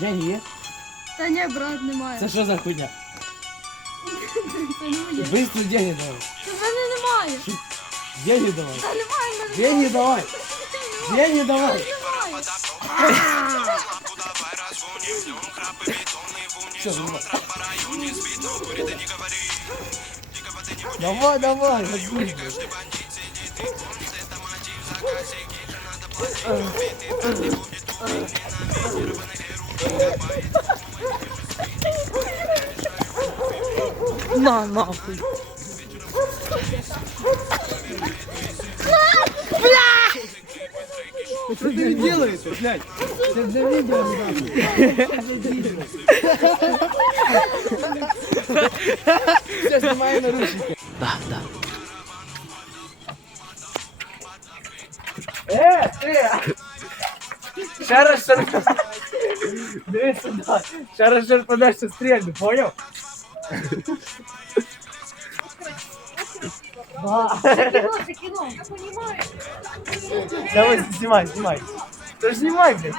Деньги є? Та ні, брат, немає. Це що за хуйня? Це не моє. Быстро деньги давай. Та в мене немає. Деньги давай. Та немає, в мене Деньги давай. Деньги давай. немає. Все, давай. Давай, давай, возьми. На, нахуй. Что ты делаешь, блядь? Это для видео, Все, снимаем наручники. Э, ты! Ще раз шарпанеш. Дивись сюди. Ще раз шарпанеш, що стрільну, поняв? Це кіно, я розумію. Давай, снимай, снимай. Да снимай, блядь.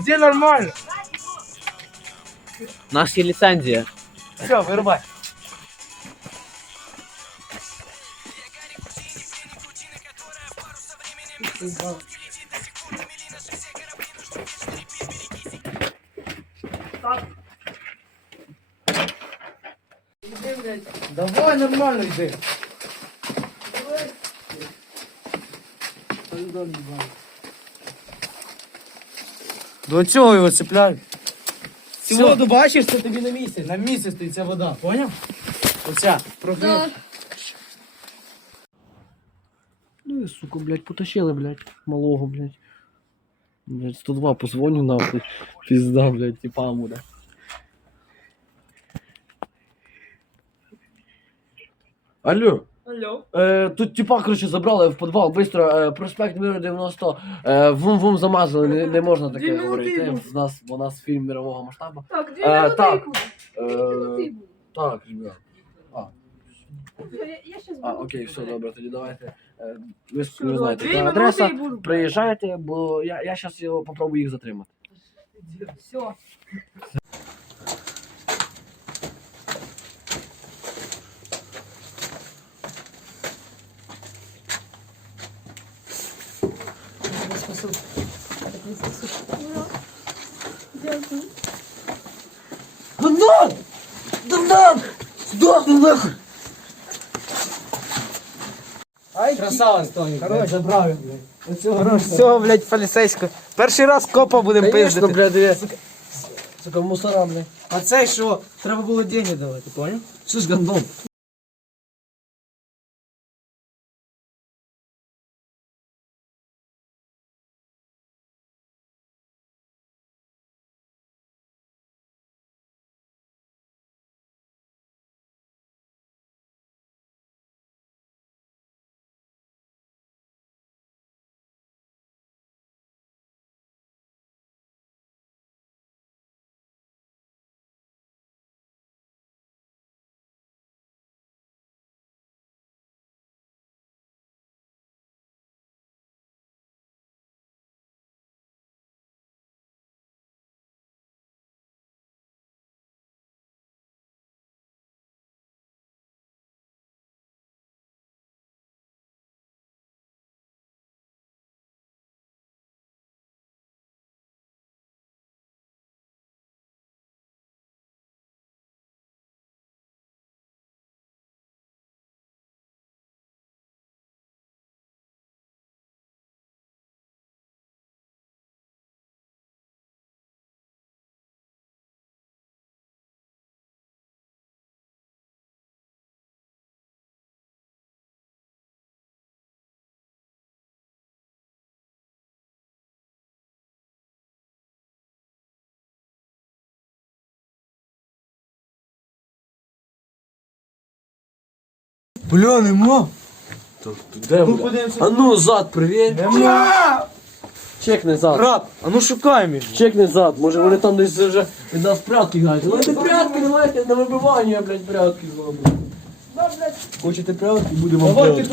Где нормально? У нас є ліцензія. Все, вырубай. Давай нормально йди. До цього його цепляй. Цю воду бачиш, це тобі на місці. На місці стоїть ця вода, поняв? Оця. Профі... Ну і, сука, блядь, потащили, блядь, малого, блядь. Блядь, 102 позвоню нахуй. Пізда, блядь, типам буде. Алло. Алло. Е, тут типа, короче, забрали в підвал, быстро, е, проспект Миру 90, е, вум-вум замазали, не, не можна таке говорити. минути. В нас, у нас фільм мирового масштабу. Так, дві Е, так. Е, так, ребят. Я- Я щас А, буду. окей, все добре, тоді давайте. Е, Ви, ви знаєте, дві яка минути адреса. і буду. Приїжджайте, бо я, я зараз його попробую їх затримати. Все. Гандон! Гандон! Здохни нахуй! Красавець, Тоні. Забрав його, блядь. Оцього хорош. Все, блядь, поліцейсько. Перший раз копа будемо Конечно, пиздити. блядь, дивись. Сука, мусора, блядь. А це що? Треба було деньги давати, понял? Що ж гандон? Бля, нема. Де, бля? А ну, зад, привір. Нема. Чекни зад. Брат, а ну шукаємо їх. Чекни зад, може вони там десь вже від нас прятки грають. Давайте прятки, давайте на вибивання, блядь, прятки зробимо. Хочете прятки, будемо прятки.